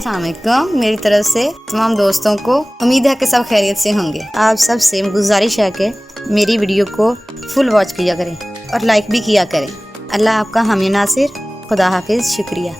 अस्सलाम वालेकुम। मेरी तरफ से तमाम दोस्तों को उम्मीद है कि सब खैरियत से होंगे। आप सब से गुजारिश है कि मेरी वीडियो को फुल वॉच किया करें और लाइक भी किया करें। अल्लाह आपका हामी नासिर। खुदा हाफिज़। शुक्रिया।